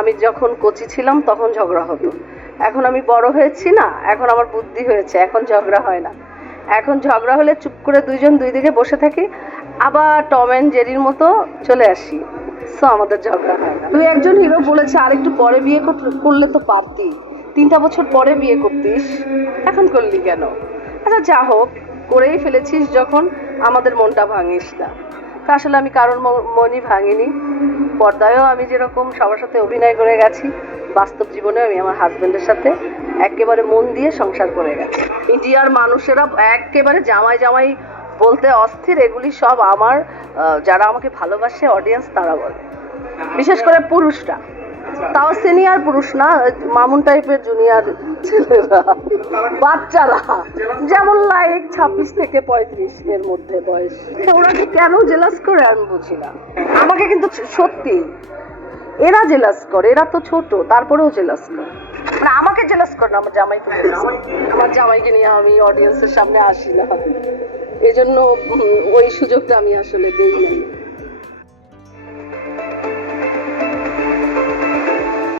আমি যখন কচি ছিলাম তখন ঝগড়া হতো। এখন আমি বড় হয়েছি না, এখন আমার বুদ্ধি হয়েছে, এখন ঝগড়া হয় না। এখন ঝগড়া হলে চুপ করে দুইজন দুই দিকে বসে থাকি, আবার টম অ্যান্ড জেরির মতো চলে আসি। সো আমাদের ঝগড়া হয় না। তুই একজন হিরো বলেছে, আরেকটু পরে বিয়ে কর- করলে তো পারতি। তিনটা বছর পরে বিয়ে করতিস। এখন করলি কেন? আচ্ছা যা হোক, করেই ফেলেছিস যখন আমাদের মনটা ভাঙিস না। তা আসলে আমি কারোর মনই ভাঙিনি। পর্দায়ও আমি যেরকম সবার সাথে অভিনয় করে গেছি, বাস্তব জীবনে আমি আমার হাজবেন্ডের সাথে একেবারে মন দিয়ে সংসার করে গেছি। ইন্ডিয়ার মানুষেরা একেবারে জামাই জামাই বলতে অস্থির, এগুলি সব আমার যারা আমাকে ভালোবাসে অডিয়েন্স তারা বলে। বিশেষ করে পুরুষরা। তাও সিনিয়র পুরুষ না, মামুন টাইপের জুনিয়র ছেলেরা, বাচ্চারা। যেমন লাইক ছাব্বিশ থেকে পঁয়ত্রিশ এর মধ্যে বয়স। ওরা কেন জেলাস করে আমি বুঝি না। আমাকে কিন্তু সত্যি, এরা জেলাস করে, এরা তো ছোট, তারপরেও জেলাস করে। মানে আমাকে জেলাস করে না, আমার জামাইকে। আমার জামাইকে নিয়ে আমি অডিয়েন্সের সামনে আসি না। এজন্য ওই সুযোগটা আমি আসলে দেই নাই।